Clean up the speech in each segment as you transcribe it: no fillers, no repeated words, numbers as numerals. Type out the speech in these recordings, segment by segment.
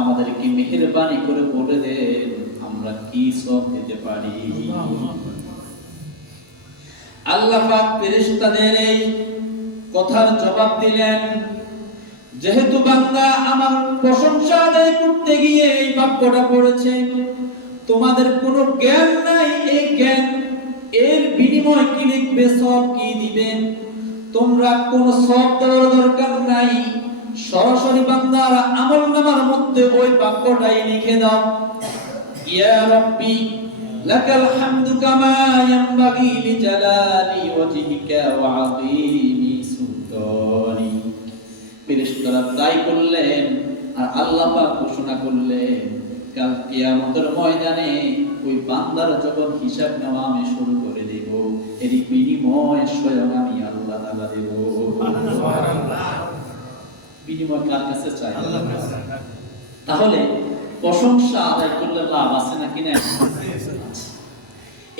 আমাদেরকে মেহেরবানি করে বলে দেন আমরা কি সব দিতে পারি। আল্লাহ পাক ফেরেশতাদের এই কথার জবাব দিলেন, যেহেতু বান্দা আমার প্রশংসা আদায় করতে গিয়ে এই বাক্যটা পড়েছে, তোমাদের কোনো জ্ঞান নাই, এই জ্ঞান এর বিনিময় কি লিখবে, সব কি দিবেন, তোমরা কোনো সব দেওয়ার দরকার নাই, সরাসরি বান্দার আমলনামার মধ্যে ওই বাক্যটাই লিখে দাও, ইয়া রাব্বি লাকাল হামদু কামা ইয়ানবাগি লিজালালি ওয়াজহিকা ওয়া আযীমি সুলতানি। ফেরেশতারা তাই করলেন, আর আল্লাহ পাক ঘোষণা করলেন, কাল কিয়ামতের ময়দানে ওই বান্দার যখন হিসাব নেওয়া আমি শুরু করে দেব, এর বিনিময় স্বয়ং আমি আল্লাহ তাআলা দেব। সুবহানাল্লাহ। বিনিময় কার কাছে চাই? আল্লাহর কাছে। তাহলে প্রশংসা আদায় করলে লাভ আছে নাকি না?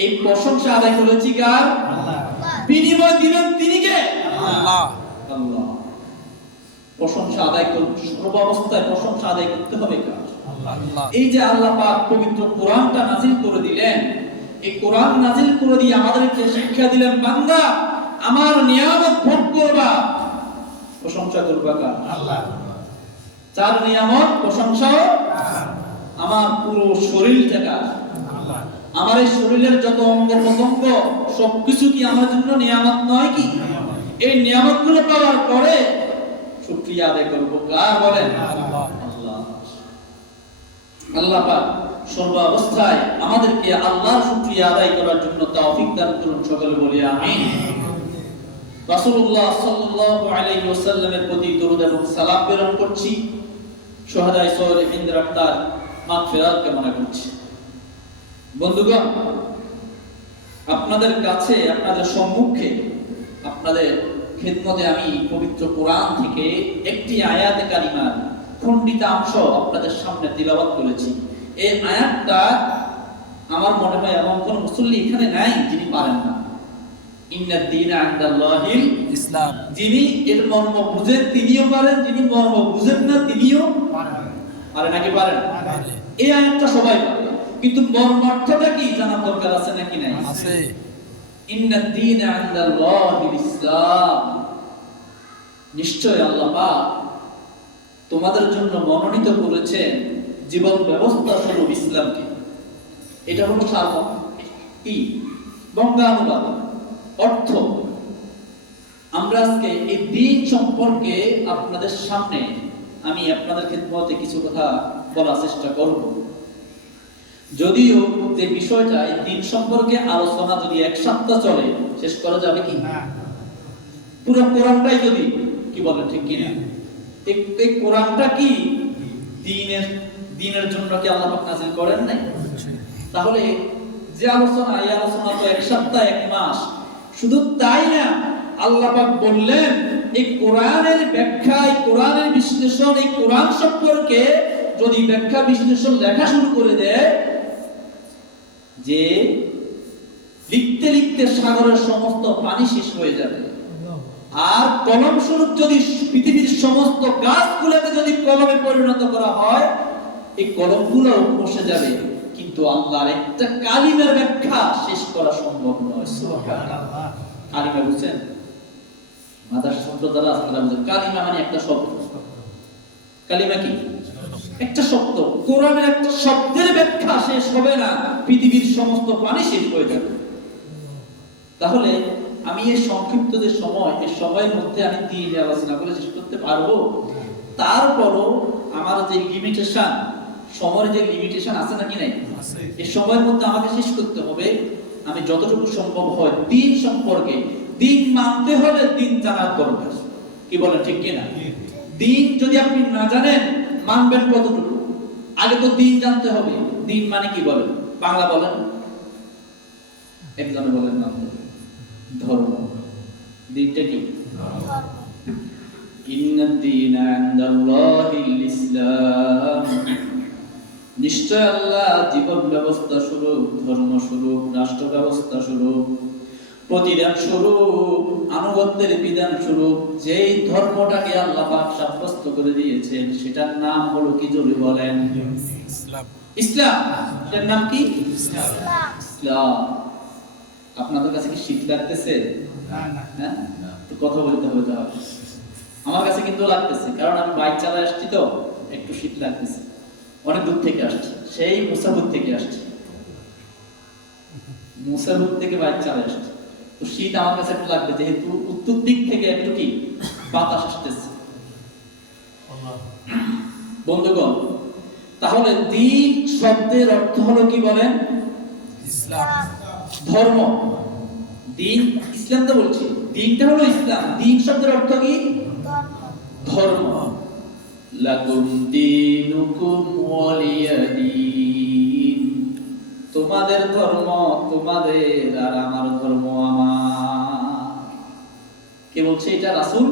এই প্রশংসা আদায় করেছি কার? আল্লাহ। বিনিময় দিবেন তিনি কে? আল্লাহ। আল্লাহ। প্রশংসা আদায় করতে সর্ব অবস্থায় প্রশংসা আদায় করতে হবে কার? আল্লাহ। এই যে আল্লাহ পাক পবিত্র কোরআনটা নাযিল করে দিলেন, এই কোরআন নাযিল করে দিয়ে আমাদেরকে শিক্ষা দিলেন, বান্দা আমার নিয়ামত ভোগ করবা, প্রশংসা করবা কার? আল্লাহ। চার নিয়ামত প্রশংসা, আমার পুরো শরীরটা কার? আল্লাহ। আমার এই শরীরের যত অঙ্গ প্রত্যঙ্গ সবকিছু কি আমার জন্য নিয়ামত নয় কি? এই নিয়ামতগুলো পাওয়ার পরে শুকরিয়া আদায় করব কার? বলেন আল্লাহ। আল্লাহ। আল্লাহ পাক সর্ব অবস্থায় আমাদেরকে আল্লাহর শুকরিয়া আদায় করার জন্য তৌফিক দান করুন, সকলে বলি আমিন। রাসূলুল্লাহ সাল্লাল্লাহু আলাইহি ওয়াসাল্লামের প্রতি দরুদ এবং সালাম প্রেরণ করছি, শুহাদায়ে সালিহিনদের আত্মার মাগফিরাত কামনা করছি। বন্ধুগণ, আপনাদের কাছে, আপনাদের সম্মুখে, আপনাদের খিদমতে আমি পবিত্র কোরআন থেকে একটি আয়াতে কারিমার খণ্ডিত অংশ আপনাদের সামনে তিলাওয়াত করেছি। এই আয়াতটা আমার মনে হয় এমন কোন মুসল্লি এখানে নাই যিনি পারেন না। ইন্নাদ দীনা ইনদাল্লাহিল ইসলাম। যিনি এর মর্ম বুঝেন তিনিও পারেন, যিনি মর্ম বুঝেন না তিনিও পারেন। পারে নাকি পারেন? এই আয়াতটা সবাই পারে, কিন্তু মর্মার্থটা কি জানার দরকার আছে নাকি নাই? আছে। ইন্নাদ দীনা ইনদাল্লাহিল ইসলাম। নিশ্চয় আল্লাহ পাক তোমাদের জন্য মনোনীত করেছেন জীবন ব্যবস্থা স্বরূপ ইসলামকে। এটা হলো সার্বম কি বঙ্গানুবাদ অর্থ। আমরা আজকে এই দ্বীন সম্পর্কে আপনাদের সামনে আমি আপনাদের খিদমতে কিছু কথা বলার চেষ্টা করব। যদিও যে বিষয়টা এই দ্বীন সম্পর্কে আলোচনা যদি এক সপ্তাহ চলে শেষ করা যাবে কি না? পুরো কোরআনটাই যদি কি বলেন ঠিক কি না? এই কোরআনটা কি দ্বীনের জন্য কি আল্লাহ পাক নাযিল করেন নাই? তাহলে যে আলোচনা, এই আলোচনা তো এক সপ্তাহ এক মাস। শুধু তাই না, আল্লাহ পাক বললেন এই কোরআনের ব্যাখ্যা, এই কোরআনের বিশ্লেষণ, এই কোরআন সম্পর্কে যদি ব্যাখ্যা বিশ্লেষণ লেখা শুরু করে দেয়, যে লিখতে লিখতে সাগরের সমস্ত পানি শেষ হয়ে যাবে। আর কলম স্বরূপ যদি পৃথিবীর সমস্ত গাছগুলোকে যদি কলমে পরিণত করা হয়, এই কলমগুলো বসে যাবে, কিন্তু আল্লাহর একটা কালিমার ব্যাখ্যা শেষ করা সম্ভব নয়। সুবহানাল্লাহ। কালিমা বুঝছেন? মাদ্রাসা শব্দ দ্বারা আপনারা বুঝেন, কালিমা মানে একটা শব্দ। কালিমা কি? একটা শব্দ। কোরআনের একটা শব্দের ব্যাখ্যা শেষ হবে না, পৃথিবীর সমস্ত পানি শেষ হয়ে যাবে। তাহলে আমি এই সংক্ষিপ্ত যে সময়, এই সময়ের মধ্যে আমি দ্বীন আলোচনা করে শেষ করতে পারবো। তারপরও আমার যে লিমিটেশন, সময়ের যে লিমিটেশন আছে নাকি নাই, এই সময়ের মধ্যে আমাকে শেষ করতে হবে। আমি যতটুকু সম্ভব হয় দ্বীন সম্পর্কে, দ্বীন মানতে হলে দ্বীন জানার দরকার। কি বলেন ঠিক কি না? দ্বীন যদি আপনি না জানেন, মানবেন কতটুকু? আগে তো দ্বীন জানতে হবে। দ্বীন মানে কি বলেন? বাংলা বলেন, একজনে বলেন না। ধর্ম। দ্বীনটা কি? ইন্নাদ দীনা ইনদাল্লাহিল ইসলাম। নিশ্চয় আল্লাহ জীবন ব্যবস্থা স্বরূপ, ধর্ম স্বরূপ, রাষ্ট্র ব্যবস্থা স্বরূপ, প্রতিদান স্বরূপ আনুগত্যের বিধান স্বরূপ যেই ধর্মটাকে আল্লাহ পাক সাব্যস্ত করে দিয়েছেন সেটার নাম হলো কি, জোরে বলেন? ইসলাম। ইসলাম এর নাম কি? ইসলাম। ইসলাম। আপনাদের কাছে কি শীত লাগতেছে? হ্যাঁ, তো কথা বলতে হবে তাহলে। আমার কাছে কিন্তু লাগতেছে, কারণ আমি বাইক চালায় আসছি তো একটু শীত লাগতেছে। অনেক দূর থেকে আসছি, সেই মুসাফির থেকে আসছি, মুসাফির থেকে বাইক চালায় আসছি, তো শীত আমার কাছে একটু লাগবে, যেহেতু উত্তর দিক থেকে একটু কি বাতাস আসতেছে। বন্ধুগণ, তাহলে দ্বীন শব্দের অর্থ হলো কি বলেন? ইসলাম। ধর্ম। দ্বীন, ইসলাম তো বলছি, দ্বীনটা হলো ইসলাম। দ্বীন শব্দের অর্থ কি? ধর্ম। লাকুম দীনুকুম ওয়ালিয়া দীন, তোমাদের ধর্ম তোমাদের, আর আমার ধর্ম আমার। কে বলছে এটা? রাসূল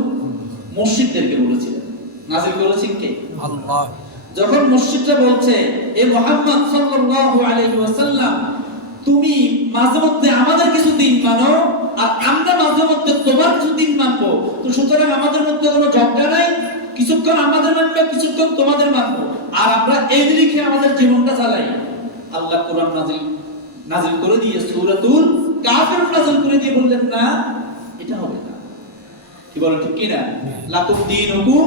মুশরিকদেরকে বলেছিলেন। নাযিল করেছেন কে? আল্লাহ। যখন মুশরিকরা বলছে, এ মুহাম্মদ সাল্লাল্লাহু আলাইহি ওয়াসাল্লাম, তুমি মাঝে মধ্যে আমাদের কিছু দিন মানো আর আমরা মাঝে মধ্যে তোমার কিছু দিন মানবো, তো সুতরাং আমাদের মধ্যে কোনো ঝগড়া নাই, কিছুক্ষণ আমাদের মানবে, কিছুক্ষণ তোমাদের মানবো, আর আমরা এই নিরিখে আমাদের জীবনটা চালাই। আল্লাহ কোরআন নাযিল করে দিয়ে সূরাতুল কাফিরুন নাযিল করে দিয়ে বললেন, না, এটা হবে না। কি বলেন, ঠিক কি না? লাকুম দীনুকুম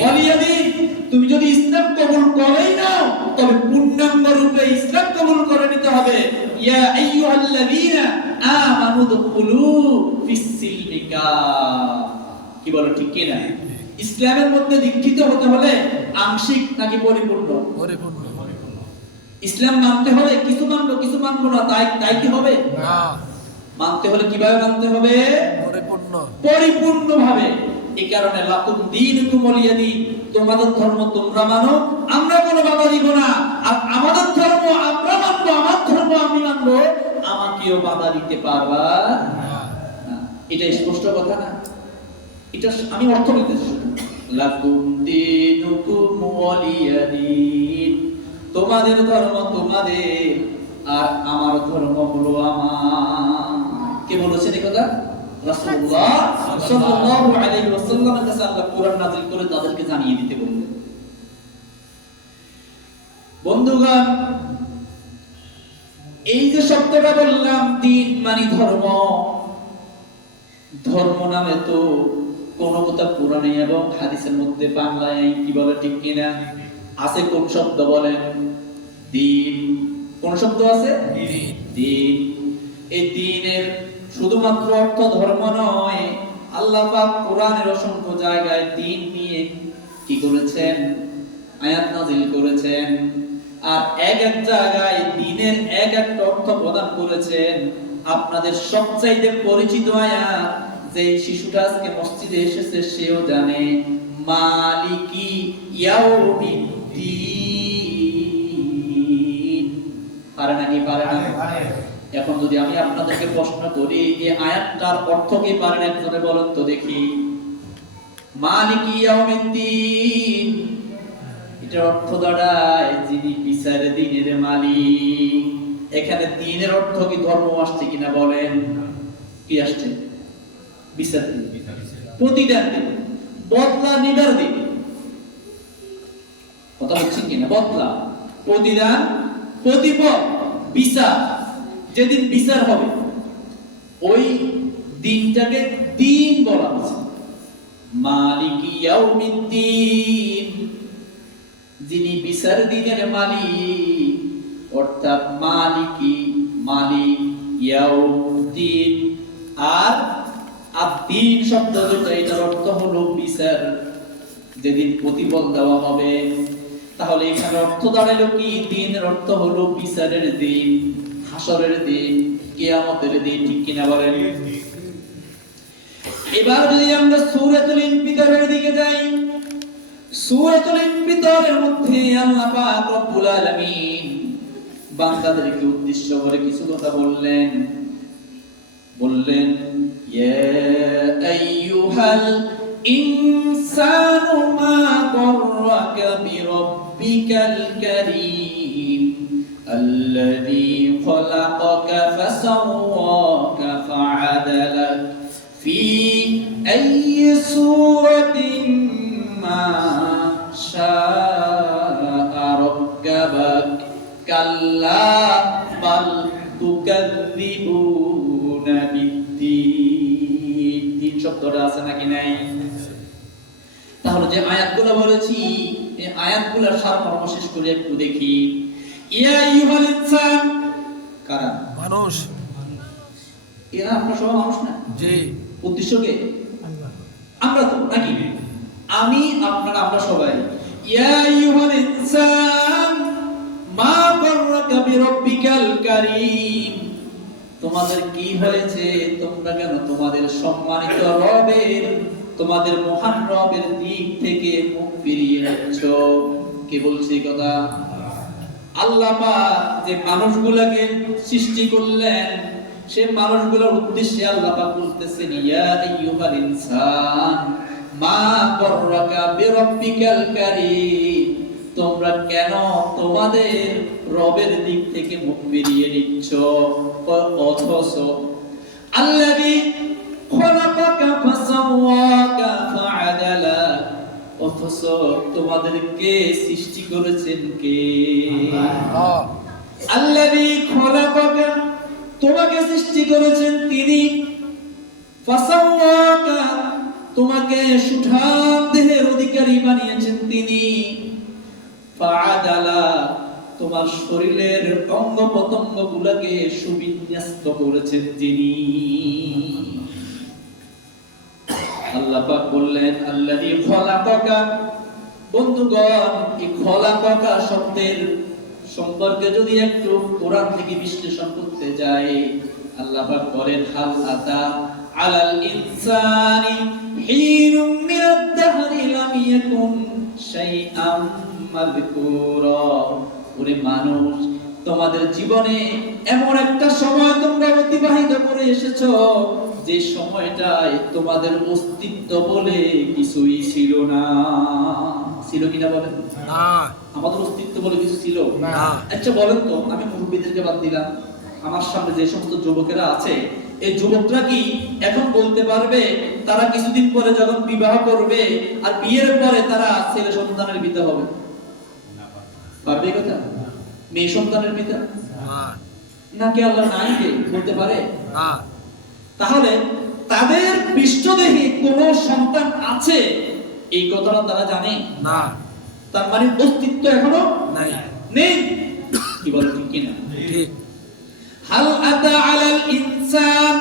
ওয়ালিয়া দীন। তুমি যদি ইসলাম কবুল করেই নাও, তবে পূর্ণাঙ্গ রূপে ইসলাম কবুল করে নিতে হবে। ইয়া আইয়ুহাল্লাযীনা আমানু দুখুলু ফিস-সিলমি কাফা। কি বলেন, ঠিক কি না? ইসলামের মধ্যে দীক্ষিত হতে হলে আংশিক নাকি পরিপূর্ণ? পরিপূর্ণ। ইসলাম মানতে হলে কিছু মানবো কিছু মানবো না, তাই কি হবে? না। মানতে হলে কিভাবে মানতে হবে? পরিপূর্ণভাবে। এই কারণে লাকুম দীনুকুম ওয়ালিয়া দীন, তোমাদের ধর্ম তোমরা মানো, আমরা কোনো বাধা দিব না, আর আমাদের ধর্ম আমরা মানবো, আমার ধর্ম আমি মানবো, আমাকেও বাধা দিতে পারবা না। এটা স্পষ্ট কথা না? এটা আমি অর্থ বলতেছি, লাকুম দীনুকুম ওয়ালিয়া দীন, তোমাদের ধর্ম তোমাদের, আর আমার ধর্ম হলো আমার। কে বলেছেন এই কথা? রাসূলুল্লাহ সাল্লাল্লাহু আলাইহি ওয়াসাল্লামের কাছে আল্লাহ কোরআন নাযিল করে তাদেরকে জানিয়ে দিতে বললেন। বন্ধুগণ, এই যে শব্দটা বললাম, দ্বীন মানে ধর্ম, ধর্ম নামে তো কোন কথা কোরআনে এবং হাদিসের মধ্যে বাংলায় কি বলে, ঠিক কিনা? আছে কোন শব্দ বলেন? দ্বীন। কোন শব্দ আছে? দ্বীন। এই দ্বীনের শুধুমাত্র অর্থ ধর্ম নয়, আল্লাহ পাক কোরআনের অসংখ্য জায়গায় দ্বীন নিয়ে কি করেছেন? আয়াত নাযিল করেছেন। আর এক এক জায়গায় দ্বীনের এক একটা অর্থ প্রদান করেছেন। আপনাদের সবচাইতে পরিচিত আয়াত, যে শিশুটা আজকে মসজিদে এসেছে সেও জানে, মালিকি ইয়াউমিদ্দিন। পারে নাকি? পারে না? এখন যদি আমি আপনাদেরকে প্রশ্ন করি, এই আয়াতটার অর্থ কি পারেন একজনে বলেন তো দেখি? মালিকি ইয়াউমিদ্দিন, এটার অর্থ দাঁড়ায় যিনি বিচারের দিনের মালিক। এখানে দিনের অর্থ কি ধর্ম আসছে কিনা বলেন? কি আসছে? বিচার দিন, প্রতিদান দিন, বদলা নিবার দিন। কথা হচ্ছে কিনা? বদলা, প্রতিদান, প্রতিফল, বিচার। যেদিন বিচার হবে ওই দিনটাকে দিন বলা হচ্ছে। মালিকি ইয়াউমিদ্দিন, যিনি বিচার দিনের মালিক, অর্থাৎ মালিকি, মালিক, ইয়াউমিদ্দিন। আর আদ-দ্বীন শব্দ যেটা, এটার অর্থ হলো বিচার, যেদিন প্রতিফল দেওয়া হবে। তাহলে এখানে অর্থ দাঁড়ালো কি? দ্বীনের অর্থ হলো বিচারের দিন, হাসরের দিন, কিয়ামতের দিন। ঠিক কিনা বলেন? এবার যদি আমরা সূরাতুল ইনফিতারের দিকে যাই, সূরাতুল ইনফিতারের মধ্যে আল্লাহ পাক রব্বুল আলামিন বান্দাদেরকে উদ্দেশ্য করে কিছু কথা বললেন। ইয়া আইয়ুহাল ইনসানু মা গাররাকা বিরাব্বিকাল কারীম আল্লাযী খালাকাকা ফাসাওয়াকা ফাআদালাক ফি সূরাতিন মা শাআ রাক্কাবাক কাল্লা বাল তুকাযযিবুনা বিদ্দীন। তিন শব্দটা আছে নাকি নাই? তাহলে যে আয়াতগুলো বলেছি এই আয়াতগুলোর সারমর্ম শেষ করে একটু দেখি। ইয়া আইয়ুহাল ইনসান, কারা? মানুষ। এরা আমরা সবাই মানুষ না? জি। উদ্দেশ্যকে আমরা তো নাকি? আমি, আপনারা, আমরা সবাই। ইয়া আইয়ুহাল ইনসান মা গাররাকা বিরাব্বিকাল কারীম, তোমাদের কি হয়েছে? তোমরা কেন তোমাদের সম্মানিত রবের, তোমাদের মহান রবের দিক থেকে মুখ ফিরিয়ে নিচ্ছ? কে বলছে এই কথা? আল্লাহ পাক যে মানুষগুলোকে সৃষ্টি করলেন সে মানুষগুলোর উদ্দেশ্যে আল্লাহ পাক বলতেছেন, ইয়া আইয়ুহাল ইনসান মা গাররাকা বিরাব্বিকাল কারীম, তোমরা কেন তোমাদের রবের দিক থেকে মুখ ফিরিয়ে নিচ্ছ? অথচ আল্লাযী খলাকাকা ফাসাওয়াকা ফাআদালা, অথচ তোমাদেরকে সৃষ্টি করেছেন কে? আল্লাহ। আল্লাযী খলাকাকা, তোমাকে সৃষ্টি করেছেন তিনি। ফাসাওয়াকা, তোমাকে সুঠাম দেহের অধিকারী বানিয়েছেন তিনি। ফাআদালা, তোমার শরীরের অঙ্গ প্রত্যঙ্গগুলোকে সুবিন্যস্ত করেছেন তিনি। আল্লাহ পাক বললেন আল্লাযী খলাকাকা। বন্ধুগণ, এই খলাকাকা শব্দের সম্পর্কে যদি একটু কোরআন থেকে বিশ্লেষণ করতে যাই, আল্লাহ পাক বলেন হাল আতা আলাল ইনসানি হিনুম মিনাদ দাহরি লাম ইয়াকুন শাইআম মাযকুরা। ওরে মানুষ, তোমাদের জীবনে এমন একটা সময় তোমরা অতিবাহিত করে এসেছো যে সময়টায় তোমাদের অস্তিত্ব বলে কিছুই ছিল না। ছিল কিনা বলেন? না। আমাদের অস্তিত্ব বলে কিছু ছিল না। আচ্ছা বলেন তো, আমি মুরব্বীদেরকে বাদ দিলাম, আমার সামনে যে সমস্ত যুবকেরা আছে এই যুবকরা কি এখন বলতে পারবে তারা কিছুদিন পরে যখন বিবাহ করবে আর বিয়ের পরে তারা ছেলে সন্তানের পিতা হবে? পারবে কথা? মেয়ে সন্তানের পিতা নাকি আল্লাহ নাই কে বলতে পারে? না। তাহলে তাদের পৃষ্ঠদেহে কোন সন্তান আছে এই কথাটা তারা জানে না। তার মানে অস্তিত্ব এখনো নাই। নেই। কি বলেন ঠিক কিনা? ঠিক। হাল আতা আলাল ইনসান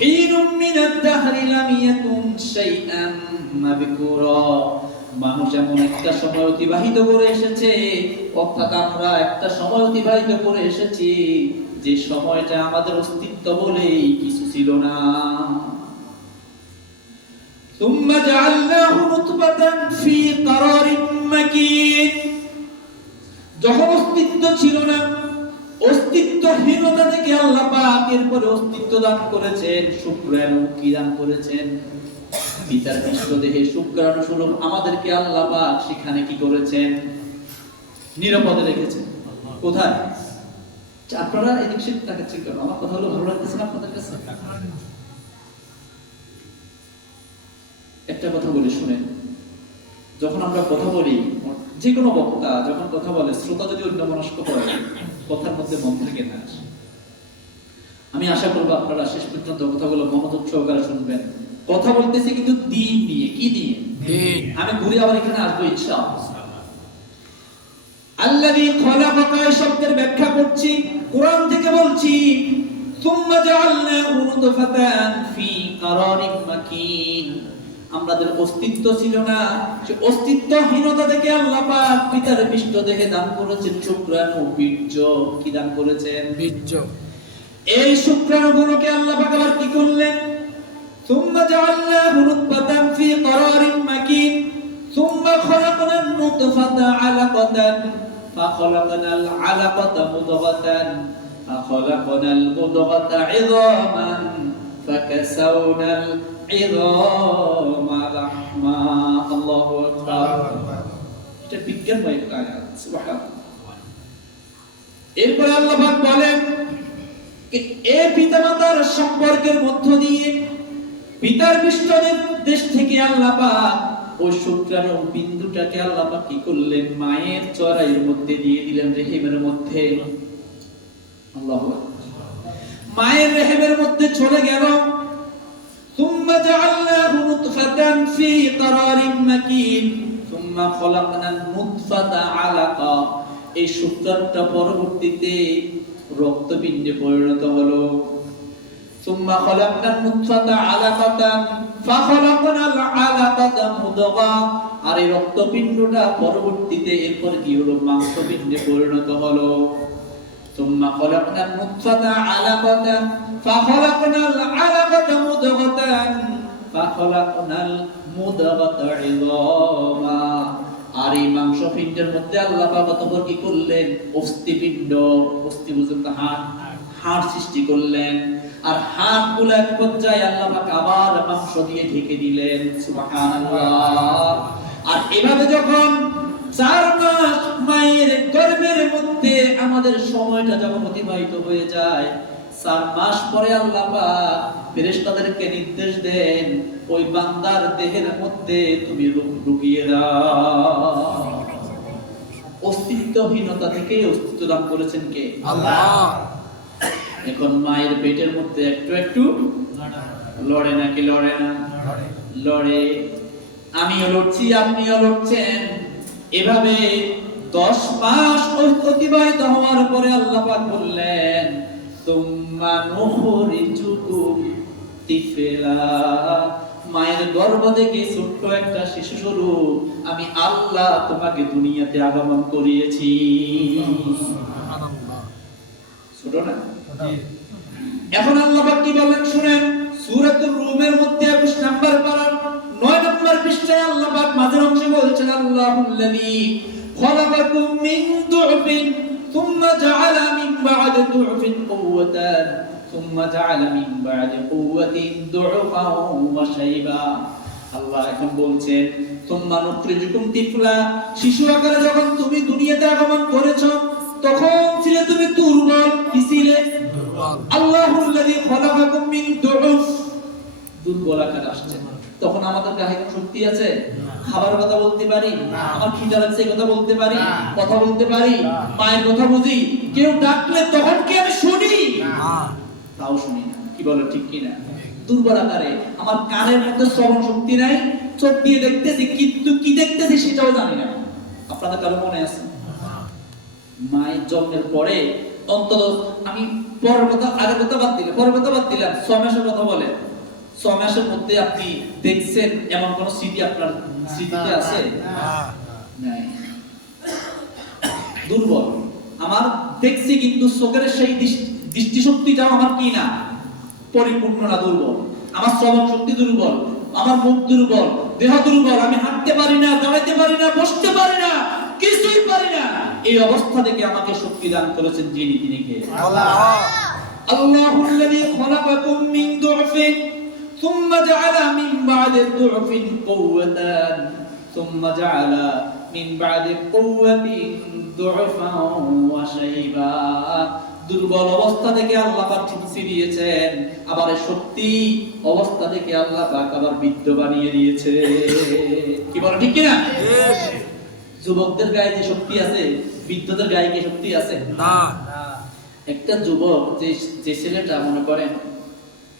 হিনুম মিনাদ দাহরি লাম ইয়াকুন শাইআম মাযকুরা। মানুষ এমন একটা সময় অতিবাহিত করে এসেছে, অর্থাৎ আমরা একটা সময় অতিবাহিত করে এসেছি যে সময়টা আমাদের অস্তিত্ব বলেই কিছু ছিল না। সুম্মা জাআলনাহু নুতফাতান ফি ক্বারারিন মাকিন, যখন অস্তিত্ব ছিল না, অস্তিত্বহীনতা থেকে আল্লাহ পাক এরপরে অস্তিত্ব দান করেছেন, শুক্রাণু কি দান করেছেন? পিতার পৃষ্ঠদেহে শুক্রাণু স্বরূপ আমাদেরকে আল্লাহ পাক সেখানে কি করেছেন? নিরাপদে রেখেছেন। কোথায়? আপনারা এদিক সেদিক তাকাচ্ছেন কেন? আমার কথা হলো ভালো লাগতেছে না আপনাদের কাছে? একটা কথা বলি শুনেন, যখন আমরা কথা বলি, যে কোনো বক্তা যখন কথা বলে শ্রোতা যদি অন্যমনস্ক হয় কথার মধ্যে মন থেকে না আসে। আমি আশা করবো আপনারা শেষ পর্যন্ত কথাগুলো মনোযোগ সহকারে শুনবেন। কথা বলতেছি কিন্তু দিন নিয়ে। কি নিয়ে? দিন। আমি ঘুরে আবার এখানে আসবো ইনশাআল্লাহ। আল্লাযী খলাকাকা শব্দের ব্যাখ্যা করছি, কোরআন থেকে বলছি। সুম্মা জাআলনাহু নুতফাতান ফি ক্বারারিন মাকিন, আমাদের অস্তিত্ব ছিল না, সে অস্তিত্বহীনতা থেকে আল্লাহ পাক পিতার পৃষ্ঠদেহে দান করেছেন শুক্রাণু, বীর্য। কি দান করেছেন? বীর্য। এই শুক্রাণুগুলোকে আল্লাহ পাক আবার কি করলেন? সুম্মা জাআলনাহু নুতফাতান ফি ক্বারারিন মাকিন সুম্মা খলাকনান নুতফাতা আলাকাতান ফাখলাকনাল আলাকাতা মুদগাতান ফাখলাকনাল মুদগাতা ইযামান ফাকাসাওনাল ইযামা লাহমা। আল্লাহু আকবার। এটা বিজ্ঞানময় আয়াত। সুবহানাল্লাহ। এরপর আল্লাহ পাক বলেন এই পিতামাতার সম্পর্কের মধ্য দিয়ে পিতার পৃষ্ঠদেহে দেশ থেকে আল্লাহ পাক ওই শুক্রাণু বিন্দুটাকে আল্লাহ পাক কি করলেন, মায়ের চড়াইয়ের মধ্যে দিয়ে দিলেন, রেহেমের মধ্যে। আল্লাহু আকবার। মায়ের রেহেমের মধ্যে চলে গেল। ثم جعلناه نطفة في قرار مكين ثم خلقنا النطفة علقة। এই শুক্রাণুটা পরবর্তীতে রক্তপিণ্ডে পরিণত হলো। ثم خلقنا النطفة علقة فخلقنا العلقة مضغة। আর এই রক্তপিণ্ডটা পরবর্তীতে এরপর কি হলো, মাংসপিণ্ডে পরিণত হলো। ثم خلقنا النطفة علقة فخلقنا العلقة مضغة فخلقنا المضغة عظاما। আর এই মাংসপিণ্ডের মধ্যে আল্লাহ পাক তখন কি করলেন, অস্থিপিণ্ড, অস্থি পর্যন্ত হাড় সৃষ্টি করলেন। আর হাড়গুলো এক পর্যায়ে আল্লাহ পাক আবার মাংস দিয়ে ঢেকে দিলেন। সুবহানাল্লাহ। আর এভাবে যখন 4 মাস মায়ের গর্ভের মধ্যে আমাদের সময়টা যখন অতিবাহিত হয়ে যায়, 4 মাস পরে আল্লাহ পাক ফেরেশতাদেরকে নির্দেশ দেন, ওই বান্দার দেহের মধ্যে তুমি রূহ ঢুকিয়ে দাও। অস্তিত্বহীনতা থেকে অস্তিত্ব দান করেছেন কে? আল্লাহ। এখন মায়ের পেটের মধ্যে একটু একটু লড়ে নাকি লড়ে না? লড়ে। আমিও লড়ছি, আপনিও লড়ছেন। এভাবে 10 মাস অতিবাহিত হওয়ার পরে আল্লাহ পাক বললেন, তুম্মা নুখরিজুকুম তিফলা। মায়ের গর্ভ থেকে ছোট্ট একটা শিশু স্বরূপ আমি আল্লাহ তোমাকে দুনিয়াতে আগমন করিয়েছি। সুবহানাল্লাহ। ছোট না? এখন আল্লাহ পাক কি বলেন শুনেন। সূরাতুর রুমের মধ্যে 21 নাম্বার পারার 9 নাম্বার পৃষ্ঠায় আল্লাহ পাক মাঝের অংশে বলছেন, আল্লাহুল্লাযী খলাকাকুম মিন দু'ফিন সুম্মা জাআলা মিন বা'দি দু'ফিন কুওয়াতান সুম্মা জাআলা মিন বা'দি কুওয়াতিন দু'ফান ওয়া শাইবা। আল্লাহ এখন বলছেন, সুম্মা নুখরিজুকুম তিফলা। শিশু আকারে যখন তুমি দুনিয়াতে আগমন করেছো তখন ছিলে তুমি দুর্বল। কি ছিলে? দুর্বল। আল্লাহুল্লাযী খলাকাকুম মিন দু'ফ, দুর্বল আকারে আসছে। তখন আমাদের গায়ে শক্তি আছে? খাবার কথা বলতে পারি, আমার খিদা লাগছে কথা বলতে পারি, কথা বলতে পারি, মায়ের কথা বুঝি, কেউ ডাকলে তখন কি আমি শুনি? তাও শুনি না। কি বলে ঠিক কি না? দুর্বল আকারে। আমার কানের মধ্যে শ্রবণ শক্তি নাই, চোখ দিয়ে দেখতেছি কিন্তু কি দেখতেছি সেটাও জানি না। আপনাদের কারো মনে আছে? মায়ের জন্মের পরে অন্তত আমি পরের কথা আগের কথা বাদ দিলাম, পরের কথা বাদ দিলাম, 6 মাসের কথা বলে। 6 মাসের মধ্যে আপনি দেখছেন এমন কোন স্মৃতি আপনার স্মৃতিতে আছে? নাই। দুর্বল। আমার দেখছি কিন্তু চোখের সেই দৃষ্টিশক্তিটাও আমার কি না, পরিপূর্ণ না, দুর্বল। আমার শ্রবণ শক্তি দুর্বল, আমার মুখ দুর্বল, দেহ দুর্বল, আমি হাঁটতে পারি না, দাঁড়াতে পারি না, বসতে পারি না, কিছুই পারি না। এই অবস্থা থেকে আমাকে শক্তি দান করেছেন যিনি, তিনি কে? আল্লাহ। আল্লাহুল্লাযী খলাকাকুম মিন দু'ফিন ثم جعل من بعد ضعف قوة ثم جعل من بعد قوة ضعفا وشيبا। দুর্বল অবস্থা থেকে আল্লাহ পাক শক্তি দিয়েছেন, আবার শক্তি অবস্থা থেকে আল্লাহ পাক আবার বৃদ্ধ বানিয়ে দিয়েছে। কি বল ঠিক কি না? যুবকদের গায়ে যে শক্তি আছে, বৃদ্ধদের গায়ে কি শক্তি আছে? না। একটা যুবক যে ছেলেটা মনে করেন,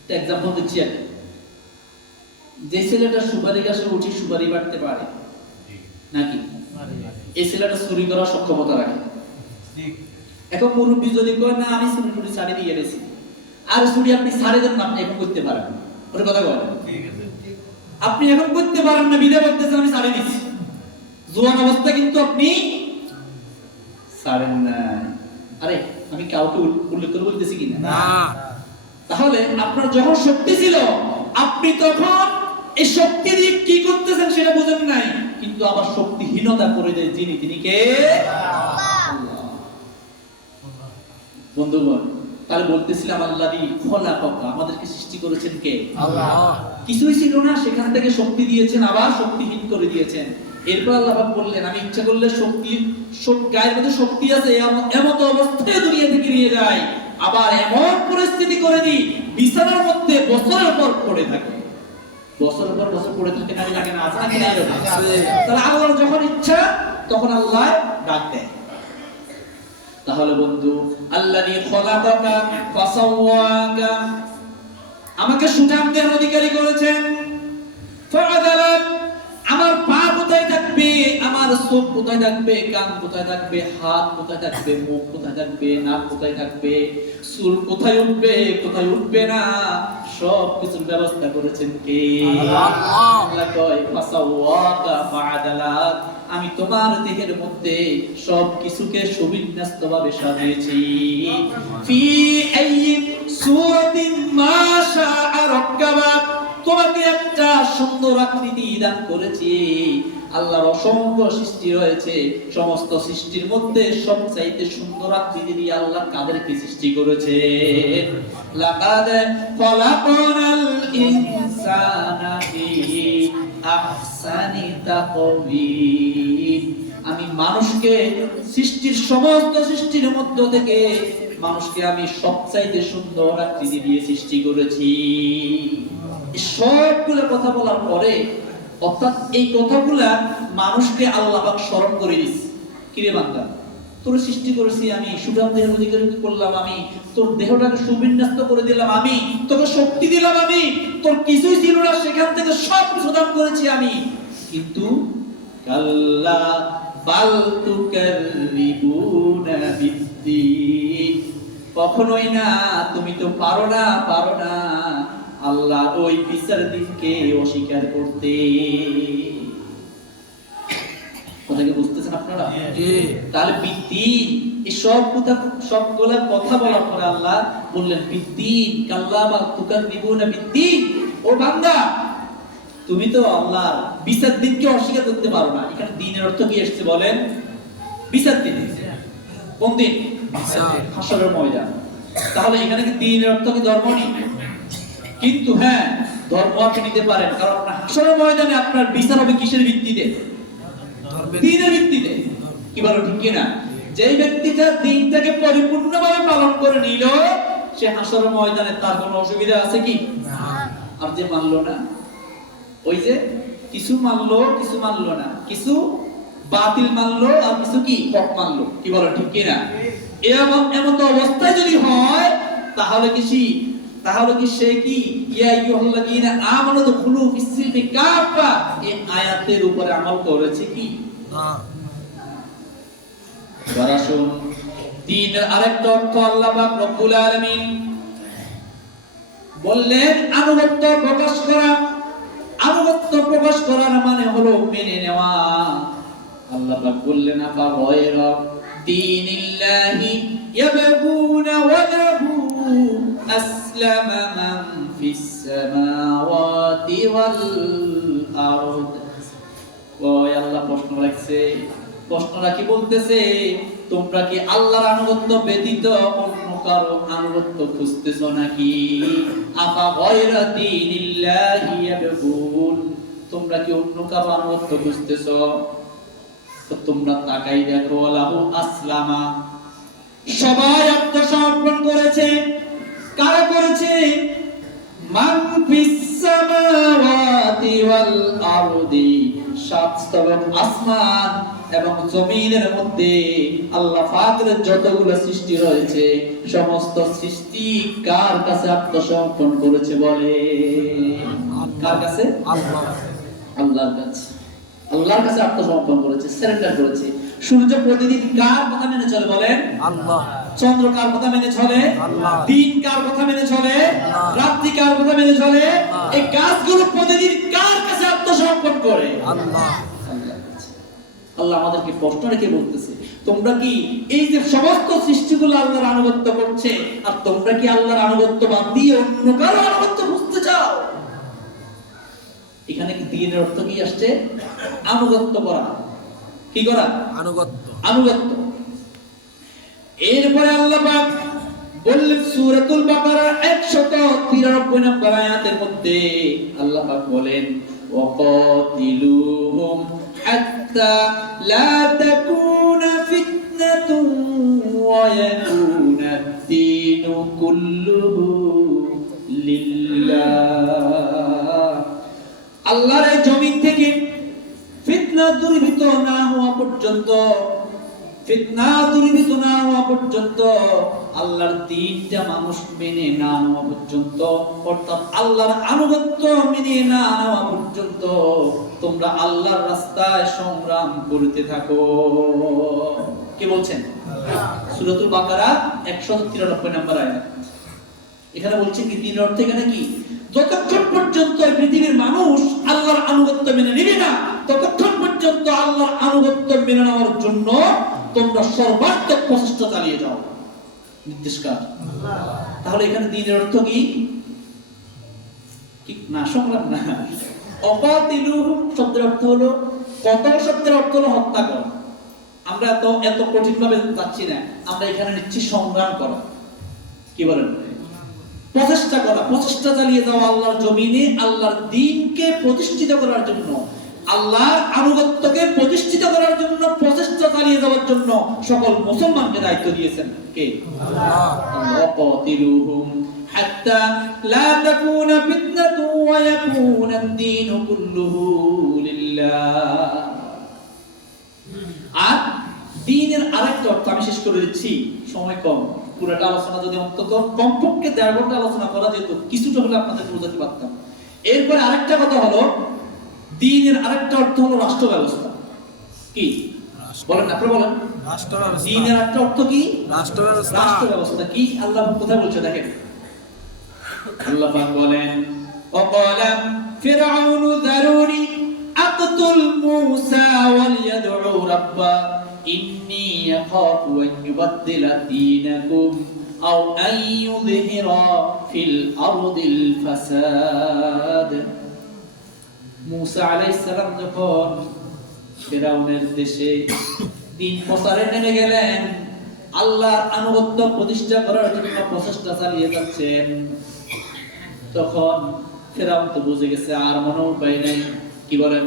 একটা एग्जांपल দিচ্ছি, যে ছেলেটা সুপারি গাছে উঠে সুপারি বাটতে পারে নাকি, এই ছেলেটা চুরি করার সক্ষমতা রাখে। এখন মুরব্বী যদি কয় না আমি চুরি করে ছাড়ি দিয়ে গেছি, আর চুরি আপনি ছাড়ে দেন না, আপনি এখন করতে পারেন, ওর কথা বলেন। আপনি এখন করতে পারেন না, বিদে বলতেছেন আমি ছাড়ে দিচ্ছি, জোয়ান অবস্থা কিন্তু আপনি ছাড়েন না। আরে আমি কাউকে উল্লেখ করে বলতেছি কিনা? তাহলে আপনার যখন শক্তি ছিল আপনি তখন এই শক্তি দিয়ে কি করতেছেন সেটা বুঝেন নাই, কিন্তু আবার শক্তিহীনতা করে দেয় যিনি, তিনি কে? আল্লাহ। বন্ধুগণ, তাহলে বলতেছিলাম আল্লাহই খলাকাকা, আমাদেরকে সৃষ্টি করেছেন কে? আল্লাহ। কিছুই ছিল না, সেখান থেকে শক্তি দিয়েছেন, আবার শক্তিহীন করে দিয়েছেন। এরপর আল্লাহ পাক বললেন আমি ইচ্ছা করলে শক্তি, গায়ের মধ্যে শক্তি আছে এমন অবস্থায় দুনিয়া থেকে নিয়ে যায়, আবার এমন পরিস্থিতি করে দিই বিছানার মধ্যে বছরের পর পড়ে থাকে। বছরের পর বছর পড়ে থাকে না, লাগে না, আছে নাকি না? তাহলে আল্লাহর যখন ইচ্ছা তখন আল্লাহ ডাক দেয়। তাহলে বন্ধু, আল্লাযী খলাকাকা ফাসাওয়াকা, আমাকে সুঠাম দেহের অধিকারী করেছেন। ফাআদালাক, আমার পা কোথায় থাকবে, আমার চোখ কোথায় থাকবে, কান কোথায় থাকবে, হাত কোথায় থাকবে, মুখ কোথায় থাকবে, নাক কোথায় থাকবে, চুল কোথায় উঠবে, কোথায় উঠবে না, সব কিছুর ব্যবস্থা করেছেন কে? আল্লাহ কয় ফাসাওয়াকা ফাআদালাক, আমি তোমার দেহের মধ্যে সব কিছুকে সুবিন্যস্তভাবে সাজিয়েছি। ফি আইয়ি সূরাতিন মা শাআ রাক্কাবাক, তোমাকে একটা সুন্দর আকৃতি দান করেছি। আল্লাহর অসংখ্য সৃষ্টি রয়েছে, সমস্ত সৃষ্টির মধ্যে সবচাইতে সুন্দর আকৃতি দিয়ে আল্লাহ কাদেরকে সৃষ্টি করেছে? লাকাদ খলাকনাল ইনসানা ফি আহসানি তাকওয়িম, আমি মানুষকে সৃষ্টির সমস্ত সৃষ্টির মধ্য থেকে মানুষকে আমি সবচাইতে সুন্দর আকৃতি দিয়ে সৃষ্টি করেছি। সবগুলো কথা বলার পরে, অর্থাৎ এই কথাগুলা মানুষকে আল্লাহ পাক স্মরণ করে দিয়েছে। কিরে বান্দা, তোর সৃষ্টি করেছি আমি, সুঠাম দেহের অধিকারী করলাম আমি, তোর দেহটাকে সুবিন্যস্ত করে দিলাম আমি, তোকে শক্তি দিলাম আমি, তোর কিছুই ছিল না সেখান থেকে সব কিছু দান করেছি আমি। কিন্তু কাল্লা বাল তুকাল্লিবুনা বিদ্দীন, কখনোই না, তুমি তো পারো না আল্লাহ ওই বিচার দিনকে অস্বীকার করতে। কথাকে বুঝতেছেন আপনারা? তাহলে বিদ্দীন, এই সবগুলা কথা বলার পরে আল্লাহ বললেন বিদ্দীন, কাল্লা বাল তুকাল্লিবুনা বিদ্দীন, ও বান্দা তুমি তো আল্লাহর বিচার দিনকে অস্বীকার করতে পারো না। এখানে দিনের অর্থ কি এসেছে বলেন? বিচার দিন। কোন দিন? হাসরের ময়দান। তাহলে এখানে কি দিনের অর্থ কি ধর্ম নেই? কিন্তু হ্যাঁ, ধর্ম আপনি নিতে পারেন, কারণ আপনার হাসরের ময়দানে আপনার বিচার হবে কিসের ভিত্তিতে? দিনের ভিত্তিতে। কি বলো, ঠিক কি না? যেই ব্যক্তিটা দিনটাকে পরিপূর্ণভাবে পালন করে নিল, সে হাসরের ময়দানে তার কোনো অসুবিধা আছে কি? আর যে মানলো না, ওই যে কিছু মানলো কিছু মানলো না, কিছু বাতিল মানলো আর কিছু কি হক মানলো, কি বলো, ঠিক কি না? এমন তো অবস্থায় যদি হয়, তাহলে কি সে কি ইয়া আইয়ুহাল্লাযীনা আমানু দুখুলু ফিস-সিলমি কাফা, এই আয়াতের উপরে আমল করেছে কি? আসুন, দ্বীনের আরেকটা অর্থ আল্লাহ পাক রব্বুল আলামিন বললেন আনুগত্য প্রকাশ করা। আনুগত্য প্রকাশ করার মানে হলো মেনে নেওয়া। আল্লাহ পাক বললেন আফা গায়রা দীনিল্লাহি ইয়াবগুনা ওয়া লাহু আসলামা মান ফিস সামাওয়াতি ওয়াল আরদ। ওই আল্লাহ প্রশ্ন রাখছে, প্রশ্নটা কি বলতেছে? তোমরা কি আল্লাহর আনুগত্য ব্যতীত অন্য কারো আনুগত্য খুঁজতেছো নাকি? আফা গায়রা দীনিল্লাহি ইয়াবগুন, তোমরা কি অন্য কারো আনুগত্য খুঁজতেছো? তো তোমরা তাকাই দেখো, লাহু আসলামা, সবাই আত্মসমর্পণ করেছে। কারা করেছে? মান ফিস সামাওয়াতি ওয়াল আরদি, সাত স্তরের আসমান এবং জমিনের মধ্যে আল্লাহ পাকের যতগুলো সৃষ্টি রয়েছে, সমস্ত সৃষ্টি কার কাছে আত্মসমর্পণ করেছে বলে? কার কাছে? আল্লাহর কাছে। আল্লাহর কাছে আত্মসমর্পণ করেছে, সারেন্ডার করেছে। সূর্য প্রতিদিন কার কথা মেনে চলে বলেন? আল্লাহ। চন্দ্র কার কথা মেনে চলে? আল্লাহ। দিন কার কথা মেনে চলে? রাত্রি কার কথা মেনে চলে? এই গাছগুলো প্রতিদিন কার কাছে আত্মসমর্পণ করে? আল্লাহ। আল্লাহ আমাদেরকে প্রশ্ন রেখে বলতেছে, তোমরা কি এই যে সমস্ত সৃষ্টিগুলো আল্লাহর আনুগত্য করছে, আর তোমরা কি আল্লাহর আনুগত্য বাদ দিয়ে অন্য কারো আনুগত্য খুঁজতে চাও? এখানে কি দ্বীনের অর্থ কি আসছে? আনুগত্য করা। কি করা? আনুগত্য। এরপরে আল্লাহ পাক বললেন সূরাতুল বাকারার 193 নম্বর আয়াতের মধ্যে আল্লাহ পাক বলেন, ওয়াকাতিলুহুম হাত্তা লা তাকুনা ফিতনাতুন ওয়া ইয়াকুনা আদ-দীনু কুল্লুহু লিল্লাহ। দূরীভূত না হওয়া পর্যন্ত, ফিতনা দূরীভূত না হওয়া পর্যন্ত, আল্লাহর দ্বীনটা মানুষ মেনে না নেওয়া পর্যন্ত, অর্থাৎ আল্লাহর আনুগত্য মেনে না নেওয়া পর্যন্ত তোমরা আল্লাহর রাস্তায় সংগ্রাম করতে থাকো। কে বলছেন? সূরাতুল বাকারা 193 নম্বর আয়াত। এখানে বলছে কি দ্বীনের অর্থ এখানে কি? যতক্ষণ পর্যন্ত পৃথিবীর মানুষ আল্লাহর আনুগত্য মেনে নেবে না, ততক্ষণ পর্যন্ত আল্লাহর আনুগত্য মেনে নেওয়ার জন্য তোমরা সর্বাত্মক প্রচেষ্টা চালিয়ে যাও। নির্দেশকার তাহলে এখানে দ্বীনের অর্থ কি? কি না সংগ্রাম না। অকাতিলুহুম শব্দের অর্থ হলো, কতল শব্দের অর্থ হলো হত্যা করা। আমরা তো এত কঠিন ভাবে যাচ্ছি না, আমরা এখানে নিচ্ছি সংগ্রাম করা। কি বলেন? প্রচেষ্টা করা, প্রচেষ্টা চালিয়ে যাওয়া আল্লাহর জমিনে আল্লাহর দ্বীনকে প্রতিষ্ঠিত করার জন্য, আল্লাহর আনুগত্যকে প্রতিষ্ঠিত করার জন্য প্রচেষ্টা চালিয়ে যাওয়ার জন্য সকল মুসলমানকে দায়িত্ব দিয়েছেন কে? আল্লাহ। ওয়াকাতিলুহুম হাত্তা লা তাকুনা ফিতনাতু ওয়া ইয়াকুনা আদ-দীনু কুল্লুহু লিল্লাহ। আর দ্বীনের আরেকটা অর্থ আমি শেষ করে দিচ্ছি, সময় কম, পুরোটা আলোচনা যদি অন্তত কমপক্ষে 1.5 ঘন্টা আলোচনা করা যেত, কিছুটা হলে আপনাদের বোঝাতে পারতাম। এরপরে আরেকটা কথা হলো, দ্বীনের আরেকটা অর্থ হলো রাষ্ট্র ব্যবস্থা। কি বলেন? আপনি বলেন। রাষ্ট্র ব্যবস্থা। দ্বীনের একটা অর্থ কি? রাষ্ট্র ব্যবস্থা। রাষ্ট্র ব্যবস্থা কি? আল্লাহ কোথায় বলছে দেখেন, আল্লাহ পাক বলেন, ওয়াকালা ফিরআউনু যারুনি আকতুল মূসা ওয়ালিয়াদউ রাব্বা ইন্নী ইয়াখাফু আন ইউবাদদিলা দীনাকুম আও আন ইউযহিরা ফিল আরদিল ফাসাদ। মূসা আলাইহিস সালাম যখন ফিরআউনের দেশে দ্বীন প্রচারে নেমে গেলেন, আল্লাহর আনুগত্য প্রতিষ্ঠা করার জন্য প্রচেষ্টা চালিয়ে যাচ্ছেন, তখন ফিরআউন তো বুঝে গেছে আর মনে উপায় নাই। কি বলেন?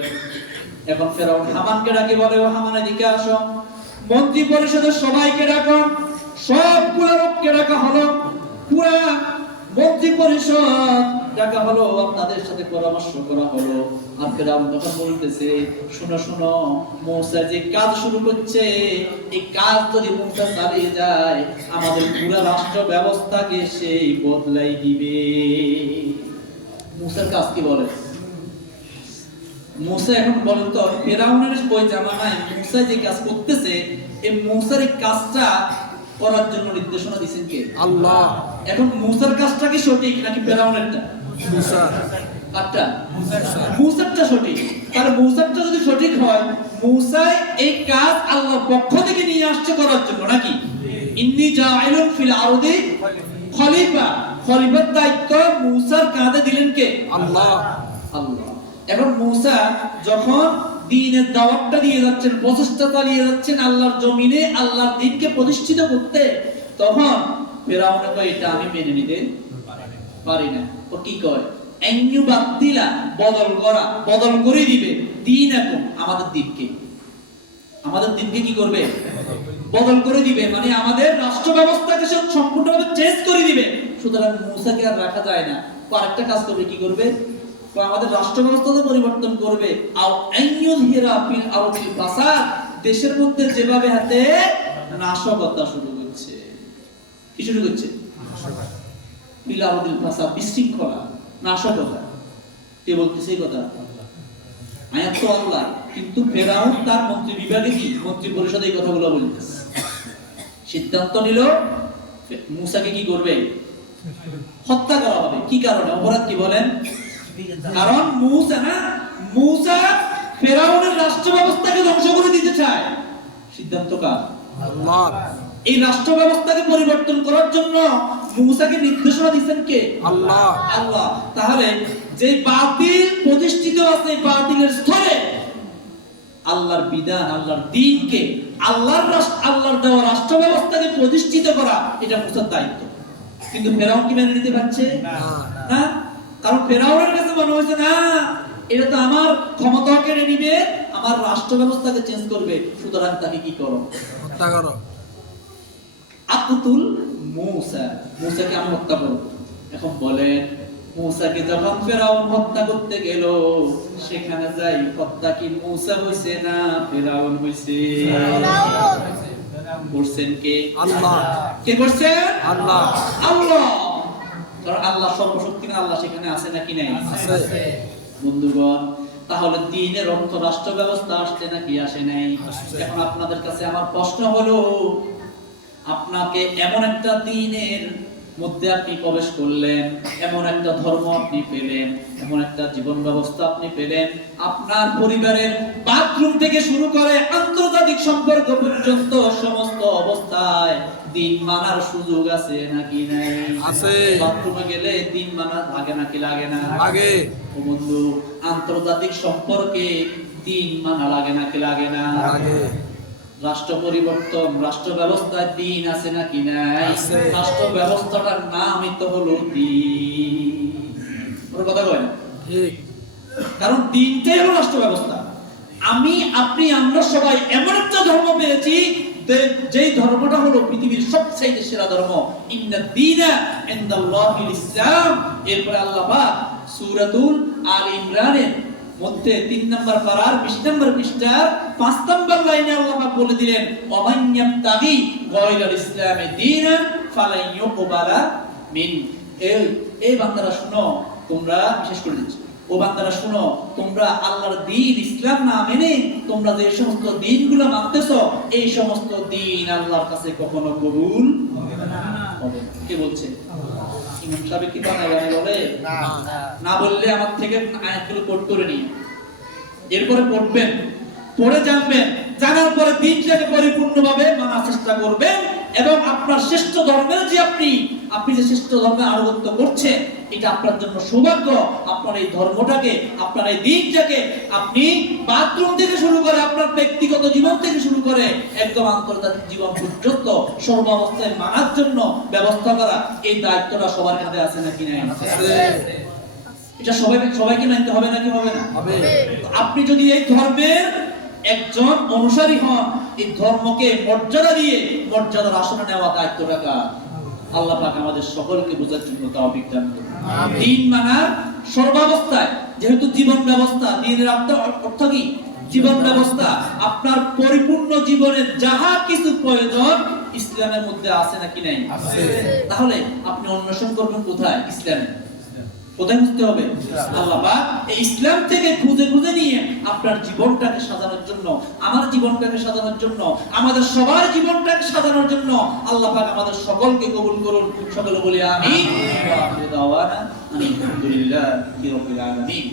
এখন ফিরআউন হামানকে ডাকে বলে, ও হামান এদিকে আসো, মন্ত্রী পরিষদের সবাইকে ডাকো। সবগুলো লোককে ডাকা হলো, পুরা মন্ত্রী পরিষদ ডাকা হলো, আপনাদের সাথে পরামর্শ করা হলো। আর ফিরআউন তখন বলতেছে, শুনো শুনো, মূসা যে কাজ শুরু করছে, এই কাজ যদি মূসা চালিয়ে যায়, আমাদের পুরো রাষ্ট্র ব্যবস্থাকে সেই বদলাই দিবে। মূসার কাজ কি বলে? মূসা এখন বলেন তো, ফিরআউনের ওই জামানায় মূসা যে কাজ করতেছে, এই মূসার এই কাজটা করার জন্য নির্দেশনা দিয়েছেন কে? আল্লাহ। এখন মূসার কাজটা কি সঠিক নাকি ফিরআউনেরটা? মূসা আচ্ছা, মূসারটা সঠিক। তাহলে মূসারটা যদি সঠিক হয়, মূসা এই কাজ আল্লাহর পক্ষ থেকে নিয়ে আসছে করার জন্য নাকি? ইন্নী জাইলুন ফিল আরদি খলিফা, খলিফার দায়িত্ব মূসার কাঁধে দিলেন কে? আল্লাহ। আল্লাহ। এখন মূসা যখন দ্বীনের দাওয়াতটা দিয়ে যাচ্ছেন, প্রচেষ্টা চালিয়ে যাচ্ছেন আল্লাহর জমিনে আল্লাহর দ্বীনকে প্রতিষ্ঠিত করতে, তখন ফিরআউন কয়, এটা আমি মেনে নিতে পারি না। ও কি কয়? আইয়ু বাতিলা, বদল করা, বদল করে দিবে দ্বীনাকুম, আমাদের দ্বীনকে। আমাদের দ্বীনকে কি করবে? বদল করে দিবে, মানে আমাদের রাষ্ট্র ব্যবস্থাকে সব সম্পূর্ণভাবে চেঞ্জ করে দিবে। সুতরাং মূসাকে আর রাখা যায় না। আরেকটা কাজ করবে, কি করবে? আমাদের রাষ্ট্র ব্যবস্থাকে পরিবর্তন করবে। আও আইয়ুযহিরা ফিল আরদিল ফাসাদ, দেশের মধ্যে যেভাবে হাতে নাশকতা শুরু হচ্ছে, কি শুরু হচ্ছে? ফিল আরদিল ফাসাদ, বিশৃঙ্খলা, নাশকতা। কে বলতেছে এই কথা? আয়াত তো আল্লাহ, কিন্তু ফিরআউন তার মন্ত্রী বিভাগে কি মন্ত্রী পরিষদে এই কথাগুলো বলতেছে। সিদ্ধান্ত নিল মূসাকে কি করবে? হত্যা করা হবে। কি কারণে? অপরাধ কি বলেন? কারণ মূসা ফিরআউনের রাষ্ট্র ব্যবস্থাকে ধ্বংস করে দিতে চায়। সিদ্ধান্ত কার? আল্লাহ। এই রাষ্ট্র ব্যবস্থাকে পরিবর্তন করার জন্য মূসাকে নির্দেশনা দিয়েছেন কে? আল্লাহ। আল্লাহ। তাহলে যে বাতিল প্রতিষ্ঠিত আছে, বাতিলের স্থলে আল্লাহর বিধান, আল্লাহর দ্বীনকে, আল্লাহর দেওয়া রাষ্ট্র ব্যবস্থাকে প্রতিষ্ঠিত করা, এটা মূসার দায়িত্ব। কিন্তু ফিরআউন কি মেনে নিতে পারছে? না। কারণ ফিরআউনের কাছে মনে হয়েছে, না, এটা তো আমার ক্ষমতা কেড়ে নিবে, আমার রাষ্ট্র ব্যবস্থাকে চেঞ্জ করবে, সুতরাং তাকে কি করো? হত্যা করো। আকুতুল মূসা, মূসাকে আমি হত্যা করব। এখন বলেন মূসাকে যখন ফেরাউন হত্যা করতে গেল, সেখানে যাই হত্যা কি মূসা হইছে না ফেরাউন হইছে? করছেন কে? আল্লাহ। কে করছেন? আল্লাহ। আল্লাহ। কারণ আল্লাহ সর্বশক্তিমান, আল্লাহ সেখানে আছে নাকি নাই? আছে। বন্ধুগণ, তাহলে দ্বীনের অর্থ রাষ্ট্র ব্যবস্থা আসছে নাকি আসে নাই? এখন আপনাদের কাছে আমার প্রশ্ন হলো, আপনাকে এমন একটা দ্বীনের মধ্যে আপনি প্রবেশ করলেন, এমন একটা ধর্ম আপনি পেলেন, এমন একটা জীবন ব্যবস্থা আপনি পেলেন, আপনার পরিবারের বাথরুম থেকে শুরু করে আন্তর্জাতিক সম্পর্ক পর্যন্ত সমস্ত অবস্থায় দিন মানার সুযোগ আছে নাকি নাই? আছে। বাথরুমে গেলে দিন মানা লাগে নাকি লাগে না? লাগে। ও বন্ধু, আন্তর্জাতিক সম্পর্কে দিন মানা লাগে নাকি লাগে না? লাগে। রাষ্ট্র পরিবর্তন, রাষ্ট্র ব্যবস্থায় দিন আছে নাকি নাই? রাষ্ট্র ব্যবস্থাটার নামই তো হলো দিন। ওর কথা কয় ঠিক। কারণ দিনটাই হলো রাষ্ট্র ব্যবস্থা। আমি, আপনি, আমরা সবাই এমন একটা ধর্ম পেয়েছি যেই ধর্মটা হলো পৃথিবীর সবচেয়ে সেরা ধর্ম। ইন্নাদ দীনা ইনদাল্লাহিল ইসলাম। এরপরে আল্লাহ পাক সূরাতুল আল ইমরানের মধ্যে 3 নম্বর পারার 20 নম্বর পৃষ্ঠার 5 নম্বর লাইনে আল্লাহ পাক বলে দিলেন, ওমান ইয়াবতাগি গায়রাল ইসলামি দীনান ফালান ইউকবালা মিন। এই বান্দারা শুনো, তোমরা বিশেষ করে দিচ্ছি, ও বান্দারা শুনো, তোমরা আল্লাহর দ্বীন ইসলাম না মেনে তোমরা যে সমস্ত দ্বীনগুলো মানতেছো, এই সমস্ত দ্বীন আল্লাহর কাছে কখনো কবুল হবে না। কে বলছে? ইমাম সাহেব কি বানায় বলে না? বললে আমার থেকে আয়াতগুলো কোট করে নিন, এরপরে পড়বেন, পড়ে জানবেন, জানার পরে দ্বীনটাকে পরিপূর্ণভাবে মানার চেষ্টা করবেন এবং আপনার শ্রেষ্ঠ ধর্মের যে আপনি যে শ্রেষ্ঠ ধর্মে আনুগত্য করছেন, এটা আপনার জন্য সৌভাগ্য। আপনার এই ধর্মটাকে, আপনার এই দ্বীনটাকে আপনি বাথরুম থেকে শুরু করে আপনার ব্যক্তিগত জীবন থেকে শুরু করে একদম আন্তর্জাতিক জীবন পর্যন্ত সর্বাবস্থায় মানার জন্য ব্যবস্থা করা, এই দায়িত্বটা সবার কাঁধে আছে নাকি নাই? এটা সবাইকে মানতে হবে নাকি হবে না? হবে। আপনি যদি এই ধর্মের একজন অনুসারী হন, এই ধর্মকে মর্যাদা দিয়ে মর্যাদার আসনে নেওয়া দায়িত্বটা আল্লাহ পাক আমাদের সকলকে বোঝার জন্য তৌফিক দান করুন। দ্বীন মানার সর্বাবস্থায়, যেহেতু জীবন ব্যবস্থা, দ্বীনের অর্থ কি? জীবন ব্যবস্থা। আপনার পরিপূর্ণ জীবনের যাহা কিছু প্রয়োজন ইসলামের মধ্যে আছে নাকি নাই? আছে। তাহলে আপনি অন্বেষণ করবেন কোথায়? ইসলামে। কোথায় খুঁজতে হবে? আল্লাহ পাক এই ইসলাম থেকে খুঁজে খুঁজে নিয়ে আপনার জীবনটাকে সাজানোর জন্য, আমার জীবনটাকে সাজানোর জন্য, আমাদের সবার জীবনটাকে সাজানোর জন্য আল্লাহ পাক আমাদের সকলকে কবুল করুন। সকলে বলি আমিন। ওয়া আখিরু দাওয়ানা আলহামদুলিল্লাহি রাব্বিল আলামিন।